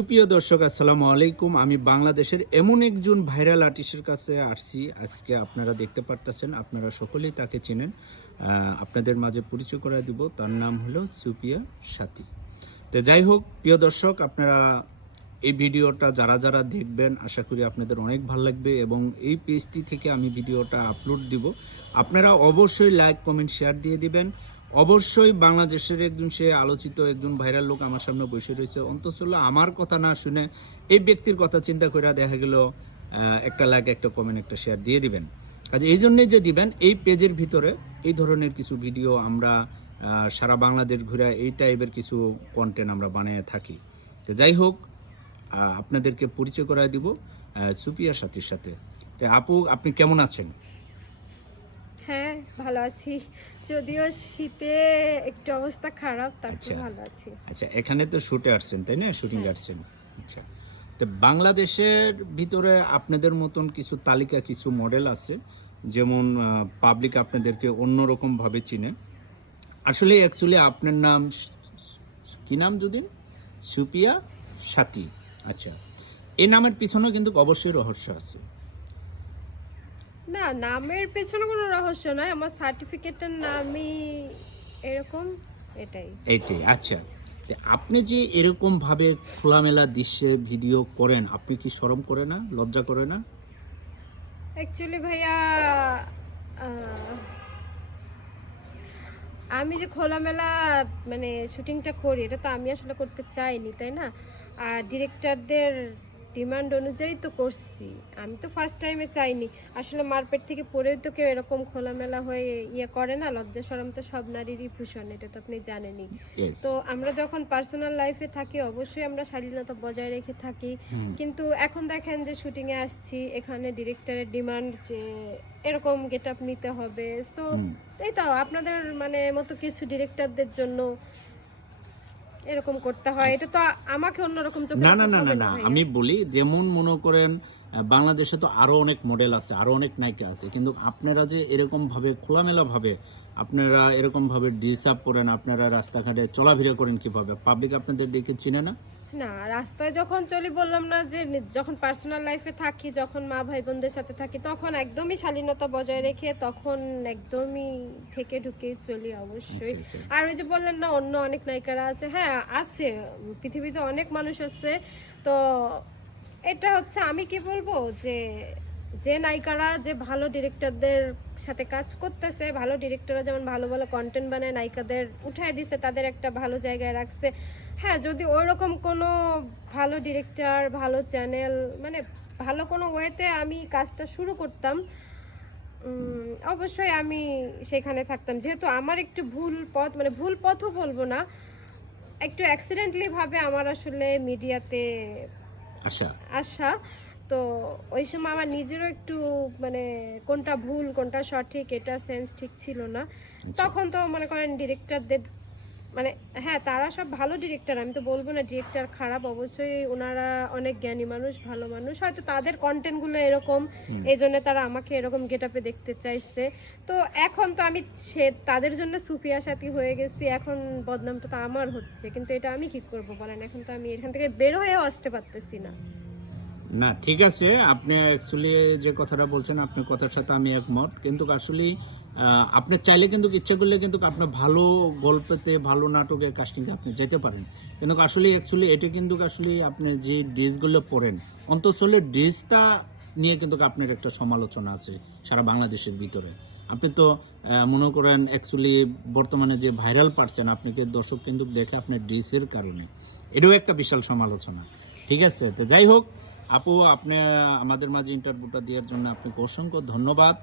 সুপ্রিয় দর্শক, আসসালামু আলাইকুম। আমি বাংলাদেশের এমন একজন ভাইরাল আর্টিস্টের কাছে আসছি আজকে। আপনারা দেখতে পারতেছেন, আপনারা সকলেই তাকে চেনেন। আপনাদের মাঝে পরিচয় করে দিব। তার নাম হলো সুপিয়া সাথী। তো যাই হোক, প্রিয় দর্শক, আপনারা এই ভিডিওটা যারা যারা দেখবেন আশা করি আপনাদের অনেক ভালো লাগবে এবং এই পেজটি থেকে আমি ভিডিওটা আপলোড দিব। আপনারা অবশ্যই লাইক, কমেন্ট, শেয়ার দিয়ে দিবেন। অবশ্যই বাংলাদেশের একজন সে আলোচিত একজন ভাইরাল লোক আমার সামনে বসে রয়েছে। অন্তত আমার কথা না শুনে এই ব্যক্তির কথা চিন্তা করে দেখা গেল একটা লাইক, একটা কমেন্ট, একটা শেয়ার দিয়ে দিবেন। কাজে এই জন্যই যে দিবেন, এই পেজের ভিতরে এই ধরনের কিছু ভিডিও আমরা সারা বাংলাদেশ ঘুরে এই টাইপের কিছু কন্টেন্ট আমরা বানিয়ে থাকি। তো যাই হোক, আপনাদেরকে পরিচয় করায় দিব সুপিয়া সাথীর সাথে। তো আপু, আপনি কেমন আছেন? হ্যাঁ, ভালো আছি। যদিও শীতে একটু অবস্থা খারাপ, তারপর আচ্ছা ভালো আছি। আচ্ছা, এখানে তো শুটে আসছেন তাই না? শুটিং আসছেন। আচ্ছা, তো বাংলাদেশের ভিতরে আপনাদের মতন কিছু তালিকা, কিছু মডেল আছে, যেমন পাবলিক আপনাদেরকে অন্যরকম ভাবে চিনে। আসলে অ্যাকচুয়ালি আপনার নাম কি নাম যদিন? সুপিয়া সাথী। আচ্ছা, এই নামের পিছনেও কিন্তু অবশ্যই রহস্য আছে। না, নামের পেছনে কোনো রহস্য নাই, আমার সার্টিফিকেটের নামই এরকম, এটাই। এইটাই। আচ্ছা, তো আপনি যে এরকম ভাবে খোলামেলা দৃশ্যে ভিডিও করেন, আপনি কি শরম করে না, লজ্জা করে না? অ্যাকচুয়ালি ভাইয়া, আহ, আমি যে খোলামেলা মানে শুটিংটা করি, এটা তো আমি আসলে করতে চাইনি, তাই না? আর ডিরেক্টরদের ডিমান্ড অনুযায়ী তো করছি। আমি তো ফার্স্ট টাইমে চাইনি। আসলে মারপেট থেকে পড়েও তো কেউ এরকম খোলামেলা হয়ে ইয়ে করে না। লজ্জা শরম তো সব নারীরই ভূষণ, এটা তো আপনি জানেনই। Yes. তো আমরা যখন পার্সোনাল লাইফে থাকি অবশ্যই আমরা শালীনতা বজায় রেখে থাকি, কিন্তু এখন দেখেন যে শুটিংয়ে আসছি, এখানে ডিরেক্টরের ডিমান্ড যে এরকম গেট আপ নিতে হবে। সো এই তো আপনাদের মানে মতো কিছু ডিরেক্টরদের জন্য এরকম করতে হয়। এটা তো আমাকে অন্যরকম চোখে না না দেখতে না হবে না না না, ভাইয়া। আমি বলি, যেমন মনে করেন বাংলাদেশে তো আরো অনেক মডেল আছে, আরো অনেক নায়িকা আছে, কিন্তু আপনারা যে এরকম ভাবে খোলামেলা ভাবে আপনারা এরকম ভাবে ড্রেস আপ করেন, আপনারা রাস্তাঘাটে চলাফেরা করেন কিভাবে? পাবলিক আপনাদের দেখে চিনে না? না, রাস্তায় যখন চলি, বললাম না যে যখন পার্সোনাল লাইফে থাকি, যখন মা ভাই বোনদের সাথে থাকি, তখন একদমই শালীনতা বজায় রেখে তখন একদমই থেকে ঢুকে চলি অবশ্যই। আচ্ছা, আচ্ছা। আর ওই যে বললেন না অন্য অনেক নায়িকারা আছে, হ্যাঁ আছে, পৃথিবীতে অনেক মানুষ আছে। তো এটা হচ্ছে আমি কি বলবো, যে যে নায়িকারা যে ভালো ডিরেক্টরদের সাথে কাজ করতেছে, ভালো ডিরেক্টররা যেমন ভালো ভালো কন্টেন্ট বানায় নায়িকাদের উঠায় দিছে, তাদের একটা ভালো জায়গায় রাখছে। হ্যাঁ, যদি ওই রকম কোনো ভালো ডিরেক্টর, ভালো চ্যানেল, মানে ভালো কোনো ওয়েতে আমি কাজটা শুরু করতাম, অবশ্যই আমি সেখানে থাকতাম। যেহেতু আমার একটু ভুল পথ, মানে ভুল পথও বলবো না, একটু অ্যাক্সিডেন্টলি ভাবে আমার আসলে মিডিয়াতে আচ্ছা আসা। তো ওই সময় আমার নিজেরও একটু মানে কোনটা ভুল কোনটা সঠিক এটা সেন্স ঠিক ছিল না। তখন তো মনে করেন ডিরেক্টরদের মানে হ্যাঁ, তারা সব ভালো ডিরেক্টর, আমি তো বলবো না ডিরেক্টর খারাপ, অবশ্যই ওনারা অনেক জ্ঞানী মানুষ, ভালো মানুষ, হয়তো তাদের কন্টেন্টগুলো এরকম, এই জন্য তারা আমাকে এরকম গেটআপে দেখতে চাইছে। তো এখন তো আমি তাদের জন্য সুফিয়া সাথী হয়ে গেছি, এখন বদনামটা তো আমার হচ্ছে, কিন্তু এটা আমি কি করবো বলেন? এখন তো আমি এখান থেকে বের হয়েও আসতে পারতেছি না। না, ঠিক আছে, আপনি অ্যাকচুয়ালি যে কথাটা বলছেন আপনার কথার সাথে আমি একমত, কিন্তু আসলে আপনি চাইলে কিন্তু ইচ্ছে করলে কিন্তু আপনার ভালো গল্পেতে, ভালো নাটকের কাস্টিংয়ে আপনি যেতে পারেন, কিন্তু আসলে অ্যাকচুয়ালি এটা কিন্তু আসলে আপনি যে ড্রেসগুলো পরেন, অন্তত ড্রেসটা নিয়ে কিন্তু আপনার একটা সমালোচনা আছে সারা বাংলাদেশের ভিতরে। আপনি তো মনে করেন অ্যাকচুয়ালি বর্তমানে যে ভাইরাল পাচ্ছেন, আপনাকে দর্শক কিন্তু দেখে আপনার ড্রেসের কারণে, এটাও একটা বিশাল সমালোচনা। ঠিক আছে, তো যাই হোক আপু, আপনি আমাদের মাঝে ইন্টারভিউটা দেওয়ার জন্য আপনাকে অসংখ্য ধন্যবাদ।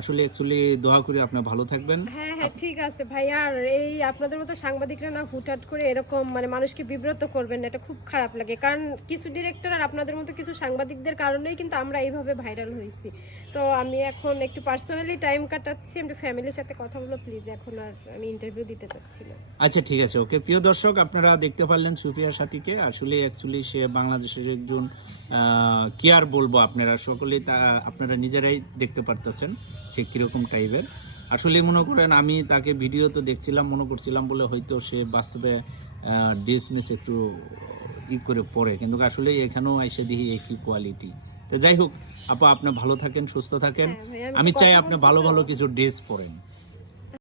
আসলে অ্যাকচুয়ালি দোয়া করি আপনি ভালো থাকবেন। হ্যাঁ হ্যাঁ, ঠিক আছে ভাই। আর এই আপনাদের মতো সাংবাদিকরা না হুটহাট করে এরকম মানে মানুষকে বিব্রত করবেন না, এটা খুব খারাপ লাগে। কারণ কিছু ডিরেক্টর আর আপনাদের মতো কিছু সাংবাদিকদের কারণেই কিন্তু আমরা এইভাবে ভাইরাল হয়েছি। তো আমি এখন একটু পার্সোনালি টাইম কাটাচ্ছি, একটু ফ্যামিলির সাথে কথা বলো প্লিজ, এখন আর আমি ইন্টারভিউ দিতে চাচ্ছি না। আচ্ছা, ঠিক আছে, ওকে। প্রিয় দর্শক, আপনারা দেখতে পারলেন সুফিয়া সাথীকে। আসলে অ্যাকচুয়ালি সে বাংলাদেশের একজন কি আর বলবো, আপনারা সকলেই তা আপনারা নিজেরাই দেখতে পারতেছেন সে কিরকম টাইপের। আসলে মনে করেন আমি তাকে ভিডিও তো দেখছিলাম, মনে করছিলাম বলে হয়তো সে বাস্তবে ডিসমিস একটু ই করে পরে, কিন্তু আসলে এখানেও এসে দেখি একই কোয়ালিটি। তো যাই হোক আপা, আপনি ভালো থাকেন, সুস্থ থাকেন। হ্যাঁ ভাই, আমি তো চাই কথা আপনি বলছি ভালো তো। ভালো কিছু ড্রেস পরেন।